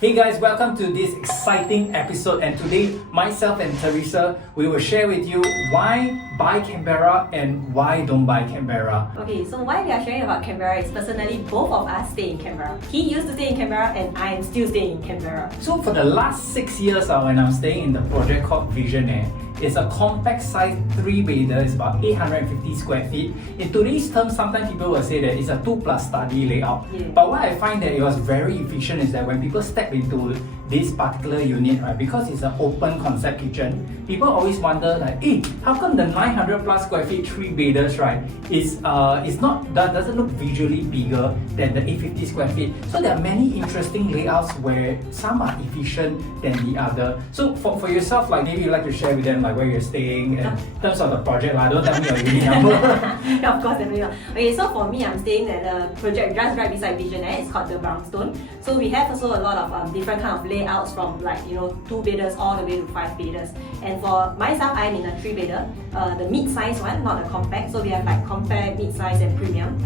Hey guys, welcome to this exciting episode, and today myself and Teresa, we will share with you why buy Canberra and why don't buy Canberra. Okay, so why we are sharing about Canberra is personally both of us stay in Canberra. He used to stay in Canberra and I am still staying in Canberra. So for the last 6 years when I'm staying in the project called Visionaire, it's a compact size 3-bedder, it's about 850 square feet. In today's terms, sometimes people will say that it's a 2+ study layout. Yeah. But what I find that it was very efficient is that when people step into this particular unit, right, because it's an open concept kitchen, people always wonder like, hey, how come the 900+ square feet 3-bedders, right, doesn't look visually bigger than the 850 square feet. So there are many interesting layouts where some are efficient than the other. So for yourself, like maybe you'd like to share with them like where you're staying and in terms of the project, like, don't tell me your unit number. Yeah, of course, definitely not. Okay, so for me, I'm staying at the project just right beside Visionaire. It's called the Brownstone. So we have also a lot of different kind of layouts from 2-bedders all the way to 5-bedders. And for myself, I'm in a 3-bedder, the mid-size one, not the compact. So we have like compact, mid-size and premium.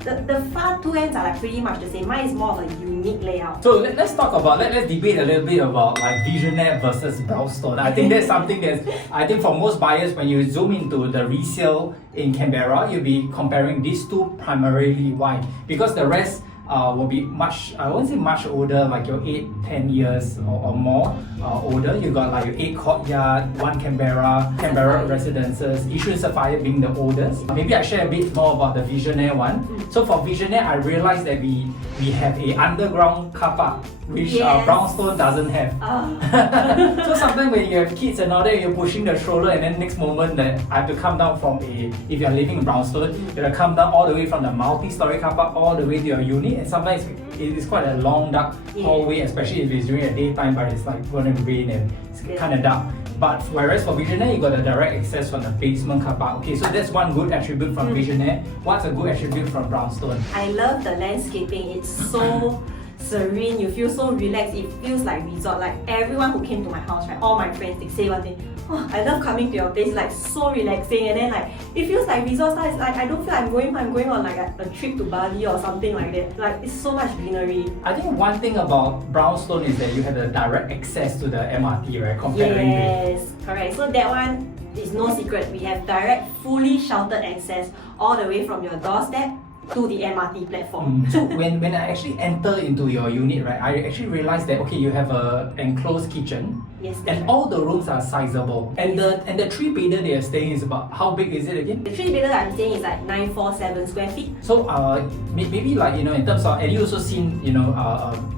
The far two ends are like pretty much the same. Mine is more of a unique layout. So let's talk about, let's debate a little bit about like Visionaire versus Brownstone. I think that's something I think for most buyers, when you zoom into the resale in Canberra, you'll be comparing these two primarily. Why? Because the rest will be much, I won't say much older, like your 8-10 years or more older. You got like your 8 Courtyard, 1 Canberra Residences, Yishun Sapphire being the oldest. Maybe I share a bit more about the Visionaire one. So for Visionaire, I realized that we have a underground car park, which Brownstone doesn't have. So sometimes when you have kids and all that, you're pushing the stroller, and then next moment that I have to come down from if you're living in Brownstone, you have to come down all the way from the multi-story car park all the way to your unit, and sometimes it is quite a long dark hallway, especially if it's during the daytime, but it's like going to rain and it's kind of dark. But whereas for Visionaire, you got a direct access from the basement car park. Okay, so that's one good attribute from Visionaire. What's a good attribute from Brownstone? I love the landscaping. It's so serene. You feel so relaxed. It feels like resort. Like everyone who came to my house, right, all my friends, they say one thing, oh, I love coming to your place. It's like so relaxing, and then like it feels like resort style. It's like I don't feel like I'm going on like a trip to Bali or something like that. Like it's so much greenery. I think one thing about Brownstone is that you have the direct access to the MRT, right? Comparing Yes, correct. So that one is no secret. We have direct, fully sheltered access all the way from your doorstep to the MRT platform. So when I actually enter into your unit, right, I actually realized that okay, you have a enclosed kitchen. Yes, and all the rooms are sizable. And the 3-bedder they are staying is about, how big is it again? The 3-bedder I'm staying is like 947 square feet. So maybe like in terms of, and you also seen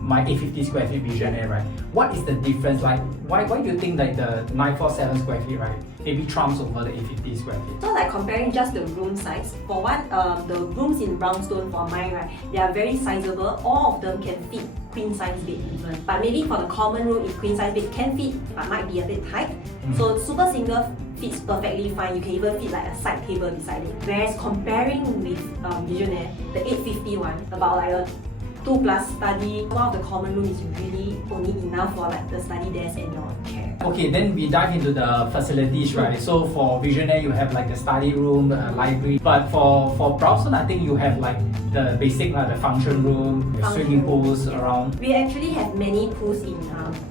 my 850 square feet Visionaire, right? What is the difference? Like why do you think that the 947 square feet, right, maybe trumps over the 850 square feet? So like comparing just the room size, for one, the rooms in Brownstone for mine, right, they are very sizable. All of them can fit queen size bed even. But maybe for the common room, if queen size bed can fit, but might be a bit tight. So super single fits perfectly fine. You can even fit like a side table beside it. Whereas comparing with Visionaire, the 850 one, about like a 2+ study, one of the common room is really only enough for like the study desk and your chair. Okay, then we dive into the facilities, right? So for Visionaire, you have like the study room, the library. But for Brownstone, I think you have like the basic, the function room, the swimming pools around. We actually have many pools in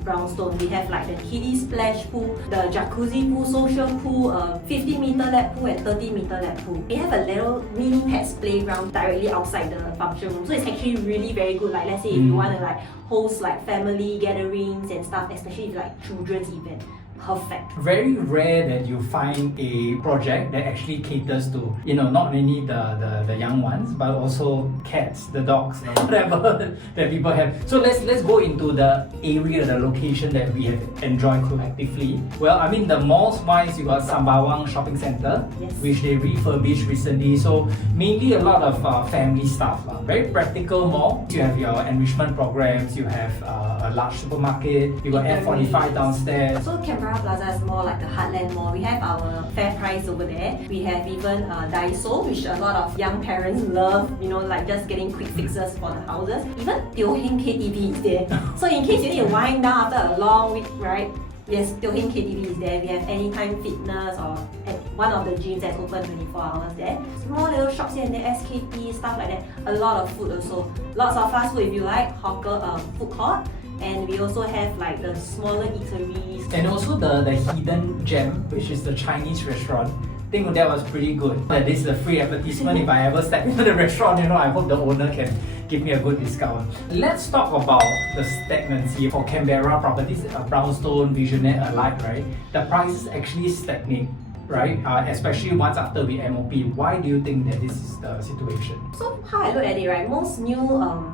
Brownstone. We have like the kiddie splash pool, the jacuzzi pool, social pool, 50-meter lap pool and 30-meter lap pool. We have a little mini pets playground directly outside the function room. So it's actually really very good. Like let's say if you want to like host like family gatherings and stuff, especially if like children's event. Perfect. Very rare that you find a project that actually caters to, not only the young ones, but also cats, the dogs, whatever that people have. So let's go into the area, the location that we have enjoyed collectively. Well, I mean, the malls wise, you got Sembawang Shopping Centre, which they refurbished recently. So mainly a lot of family stuff. Very practical mall. You have your enrichment programs, you have a large supermarket, you got F45 downstairs. So Canberra Plaza is more like the heartland mall. We have our Fair Price over there. We have even Daiso, which a lot of young parents love, like just getting quick fixes for the houses. Even Teo Heng KTV is there. So in case you need to wind down after a long week, right? Yes, Teo Heng KTV is there. We have Anytime Fitness or at one of the gyms that's open 24 hours there. Small little shops here and there, SKP, stuff like that. A lot of food also. Lots of fast food if you like, hawker, food court. and we also have like the smaller eateries. And also the hidden gem, which is the Chinese restaurant. I think that was pretty good. But this is a free advertisement. If I ever step into the restaurant, I hope the owner can give me a good discount. Let's talk about the stagnancy for Canberra properties, Brownstone, Visionaire alike, right? The prices actually stagnate, right? Especially once after we MOP. Why do you think that this is the situation? So how I look at it, right? Most new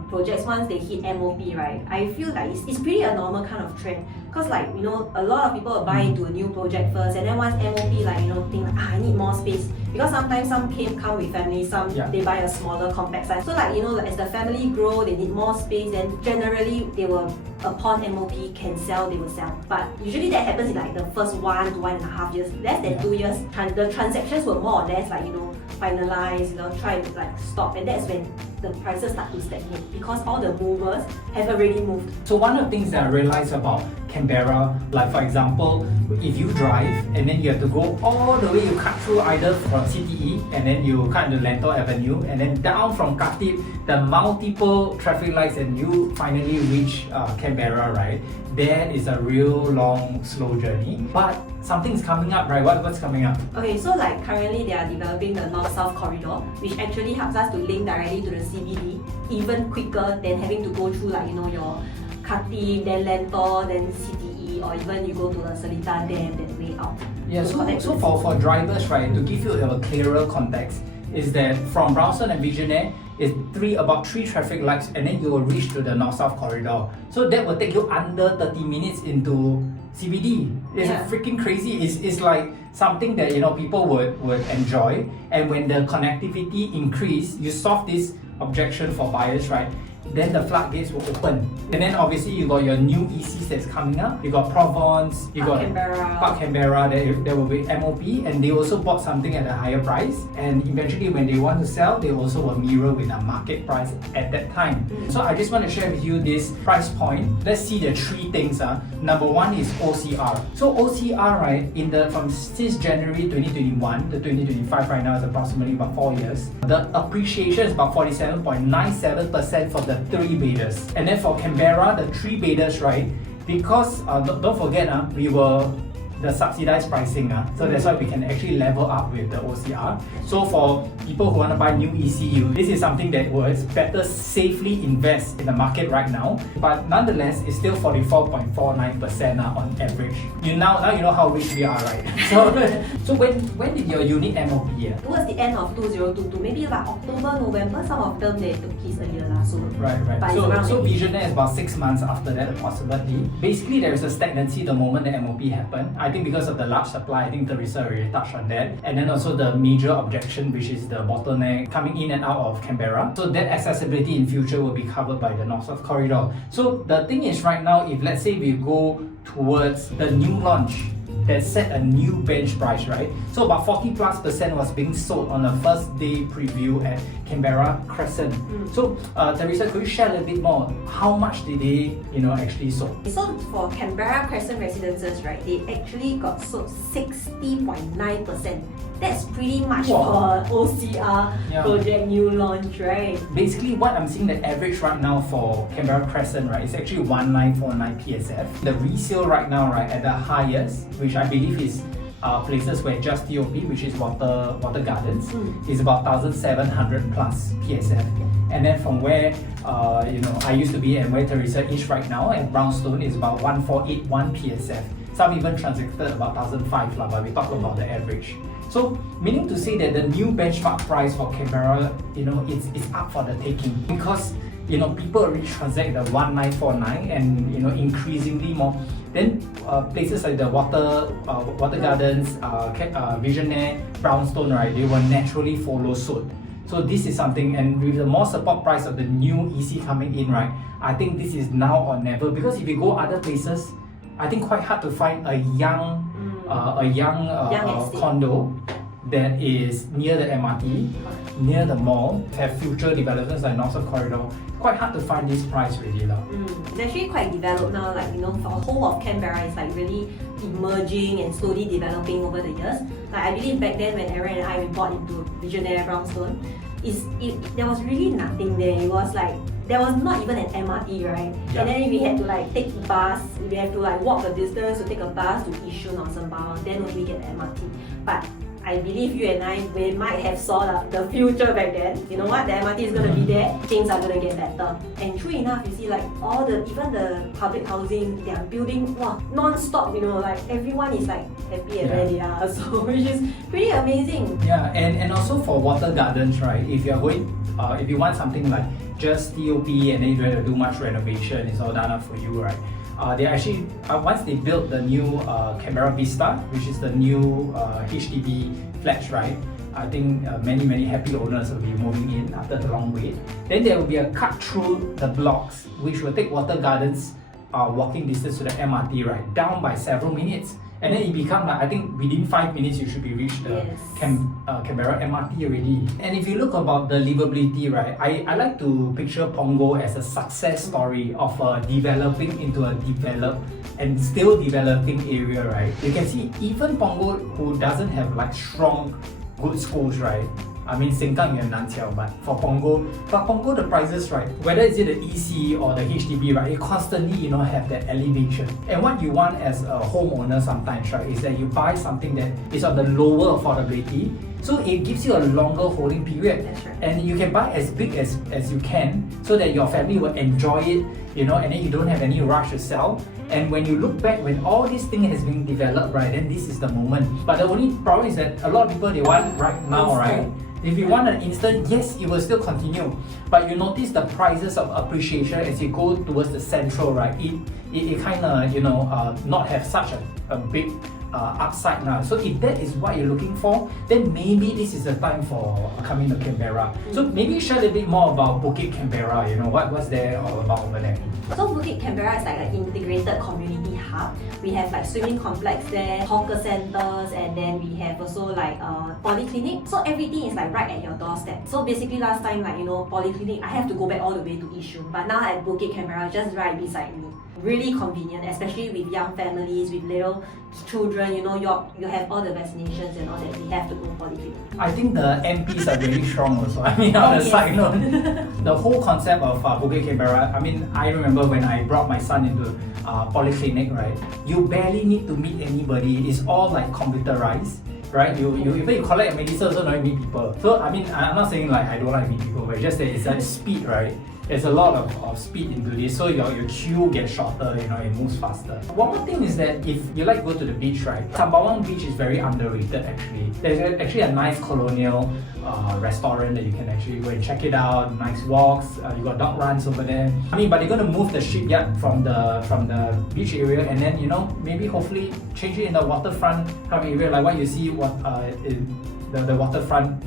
projects, once they hit MOP, right? I feel like it's pretty a normal kind of trend. Because like, a lot of people will buy into a new project first, and then once MOP, think like, I need more space. Because sometimes some come with families, some they buy a smaller compact size. So like, as the family grow, they need more space, then generally they will, upon MOP can sell, they will sell. But usually that happens in like the first 1 to 1.5 years, less than 2 years. The transactions were more or less like, finalized, try to like stop, and that's when the prices start to stagnate because all the movers have already moved. So one of the things that I realized about Canberra, like for example, if you drive and then you have to go all the way, you cut through either from CTE and then you cut into Lentor Avenue and then down from Khatib, the multiple traffic lights, and you finally reach Canberra, right? That is a real long, slow journey. But something's coming up, right? What's coming up? Okay, so like currently they are developing the North-South corridor, which actually helps us to link directly to the CBD even quicker than having to go through like, your Khatib, then Lentor, then CTE, or even you go to the Seletar Dam that way out. Yeah, so for drivers, right, to give you a clearer context, is that from Brownstone and Visionaire, is about three traffic lights, and then you will reach to the North-South corridor. So that will take you under 30 minutes into CBD. It's freaking crazy. It's like something that people would enjoy. And when the connectivity increase, you solve this objection for buyers, right? Then the floodgates will open. And then obviously you got your new ECs that's coming up. You got Provence, you got Park Canberra, there will be MOP, and they also bought something at a higher price. And eventually when they want to sell, they also will mirror with a market price at that time. So I just want to share with you this price point. Let's see the three things. Number one is OCR. So OCR, right, since January 2021 to 2025 right now is approximately about 4 years. The appreciation is about 47.97% for the 3-beders. And then for Canberra, the 3-beders, right, because don't forget, we were the subsidized pricing, so that's why we can actually level up with the OCR. So for people who want to buy new ECU, this is something that was better safely invest in the market right now. But nonetheless, it's still 44.49% on average. Now you know how rich we are, right? So when did your unit MOP? Towards the end of 2022, maybe like October, November. Some of them they took keys earlier lah. So right. So Visionaire is about 6 months after that approximately. Basically, there is a stagnancy the moment the MOP happened. I think because of the large supply, I think Teresa already touched on that. And then also the major objection, which is the bottleneck coming in and out of Canberra. So that accessibility in future will be covered by the North-South corridor. So the thing is right now, if let's say we go towards the new launch, that set a new bench price, right? So about 40+% was being sold on the first day preview at Canberra Crescent. So Teresa, could you share a little bit more? How much did they, actually sold? So for Canberra Crescent residences, right, they actually got sold 60.9%. That's pretty much for OCR project new launch, right? Basically, what I'm seeing the average right now for Canberra Crescent, right, is actually 1949 PSF. The resale right now, right, at the highest, which I believe is places where just TOP, which is Water Gardens, is about 1,700 plus PSF. And then from where I used to be and where Teresa is right now at Brownstone is about 1,481 PSF. Some even transacted about 1,005, but we talk about the average. So, meaning to say that the new benchmark price for Canberra, it's up for the taking because people already transact the 1949 and increasingly more. Then places like the Water Gardens, Visionaire, Brownstone, right, they will naturally follow suit. So this is something, and with the more support price of the new EC coming in, right, I think this is now or never. Because if you go other places, I think quite hard to find a young condo that is near the MRT, near the mall, have future developments like North-South corridor. Quite hard to find this price really lah. It's actually quite developed now, like for the whole of Canberra, it's like really emerging and slowly developing over the years. Like I believe back then when Aaron and I bought into Visionaire Brownstone, there was really nothing there. It was like there was not even an MRT, right? Yeah. And then we had to like take bus, we have to like walk a distance to take a bus to Yishun or Sembawang, then only we get the MRT. But I believe you and I, we might have saw the future back then. You know what? The MRT is going to be there, things are going to get better. And true enough, you see like even the public housing, they are building non-stop, you know, like everyone is like happy at where they are. So which is pretty amazing. Yeah, and also for water gardens, right? If you're going, if you want something like just TOP and then you don't have to do much renovation, it's all done up for you, right? They actually, once they built the new Canberra Vista, which is the new HDB flats, right? I think many happy owners will be moving in after the long wait. Then there will be a cut through the blocks, which will take water gardens walking distance to the MRT, right? Down by several minutes. And then it become like, I think within 5 minutes you should be reached the Canberra MRT already. And if you look about the livability, right, I like to picture Punggol as a success story of developing into a developed and still developing area, right? You can see even Punggol, who doesn't have like strong, good schools, right? I mean, Sengkang you have Nanqiao, but for Punggol, the prices, right, whether it's the EC or the HDB, right, it constantly, you know, have that elevation. And what you want as a homeowner sometimes, right, is that you buy something that is on the lower affordability, so it gives you a longer holding period. That's right. And you can buy as big as you can, so that your family will enjoy it, you know, and then you don't have any rush to sell. And when you look back, when all this thing has been developed, right, then this is the moment. But the only problem is that a lot of people, they want right now, right? If you want an instant, yes, it will still continue. But you notice the prices of appreciation as you go towards the central, right? It kind of, you know, not have such a big upside now. So if that is what you're looking for, then maybe this is the time for coming to Canberra. So maybe share a little bit more about Bukit Canberra, you know, what's there all about over there? So Bukit Canberra is like an integrated community hub. We have like swimming complex there, hawker centers, and then we have also like polyclinic. So everything is like right at your doorstep. So basically last time, like, you know, polyclinic, I have to go back all the way to Yishun. But now at Bukit Canberra, just right beside me. Really convenient, especially with young families, with little children, you know, you have all the vaccinations and all that, we have to go polyclinic. I think the MPs are very strong also. I mean, on the side note, the whole concept of Bukit Canberra, I mean, I remember when I brought my son into polyclinic, right? You barely need to meet anybody. It's all like computerized. Right, you even you collect medicine also don't meet people. So I mean, I'm not saying like I don't like meet people, but it's just that it's like speed, right? There's a lot of speed into this, so your queue gets shorter, you know, it moves faster. One more thing is that if you like to go to the beach, right, Sembawang beach is very underrated actually. There's actually a nice colonial restaurant that you can actually go and check it out, nice walks, you got dog runs over there. I mean, but they're going to move the shipyard from the beach area and then, you know, maybe hopefully change it in the waterfront kind of area, like what you see in the waterfront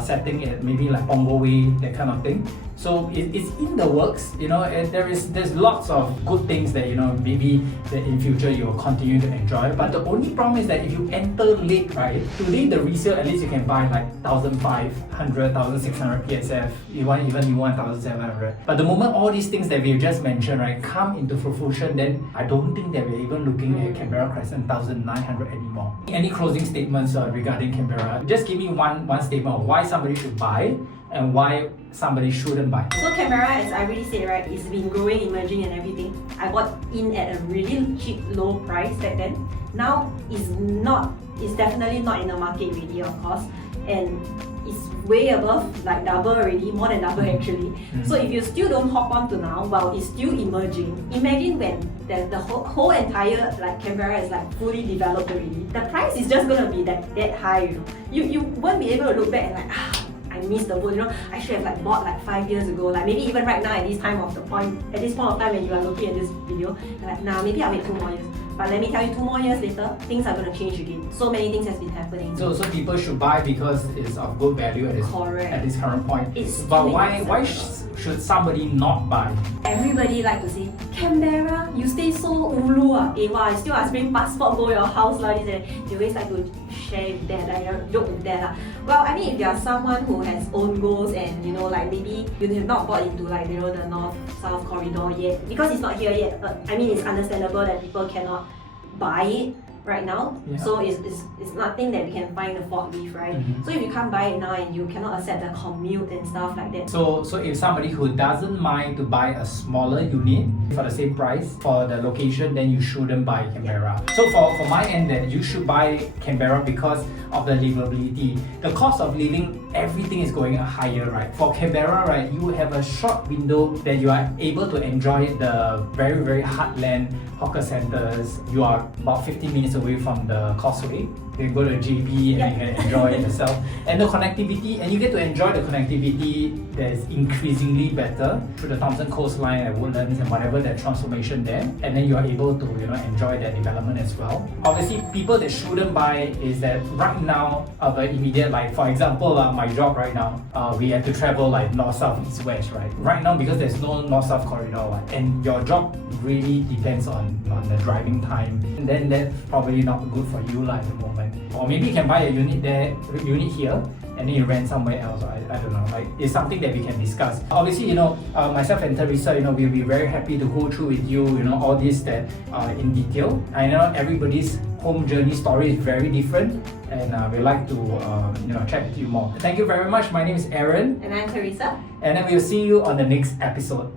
setting at maybe like Punggol Way, that kind of thing. So it's in the works, you know, and there's lots of good things that, you know, maybe that in future you will continue to enjoy. But the only problem is that if you enter late, right, today the resale at least you can buy like 1,500, 1,600 PSF, you want 1,700. But the moment all these things that we've just mentioned, right, come into fruition, then I don't think that we're even looking at Canberra Crescent 1,900 anymore. Any closing statements regarding Canberra? Just give me one statement of why somebody should buy and why somebody shouldn't buy. So Canberra, as I already said, right, it's been growing, emerging and everything. I bought in at a really cheap, low price back then. Now it's definitely not in the market already, of course, and it's way above, like double already, more than double actually. So if you still don't hop on to now, well, it's still emerging. Imagine when the whole entire like Canberra is like fully developed already. The price is just gonna be that high, you know. You won't be able to look back and like, I missed the boat, you know, I should have like bought like 5 years ago, like maybe even right now at this point of time when you are looking at this video, you're like, nah, maybe I'll wait 2 more years. But let me tell you, 2 more years later, things are going to change again. So many things has been happening. So people should buy because it's of good value at this current point. But why should somebody not buy? Everybody like to say, Canberra, you stay so ulu wow, still must bring passport, go your house like this. They always like to share with that, like, joke with that. Well, I mean, if you are someone who has own goals and, you know, like maybe you have not bought into like, you know, the north-south corridor yet, because it's not here yet, but I mean, it's understandable that people cannot buy it. right now. Yeah. So it's nothing that we can find a fault with, right? Mhm. So if you can't buy it now and you cannot accept the commute and stuff like that. So if somebody who doesn't mind to buy a smaller unit for the same price for the location, then you shouldn't buy Canberra. So for my end, then you should buy Canberra because of the livability. The cost of living, everything is going higher, right? For Canberra, right, you have a short window that you are able to enjoy the very, very heartland hawker centers. You are about 15 minutes away from the causeway. You can go to JB and Yeah. you can enjoy it yourself. And the connectivity, and you get to enjoy the connectivity that is increasingly better through the Thompson coastline at Woodlands and whatever that transformation there. And then you are able to enjoy that development as well. Obviously, people that shouldn't buy is that right now, the immediate, like for example, my job right now, we have to travel like north, south, east, west, right? Right now, because there's no north-south corridor, right? And your job really depends on the driving time, and then that's probably not good for you at the moment. Or maybe you can buy a unit here, and then you rent somewhere else. I don't know. Like, it's something that we can discuss. Obviously, myself and Teresa, we'll be very happy to go through with you, all this that in detail. I know everybody's home journey story is very different, and we like to chat with you more. Thank you very much. My name is Aaron, And I'm Teresa. and then we'll see you on the next episode.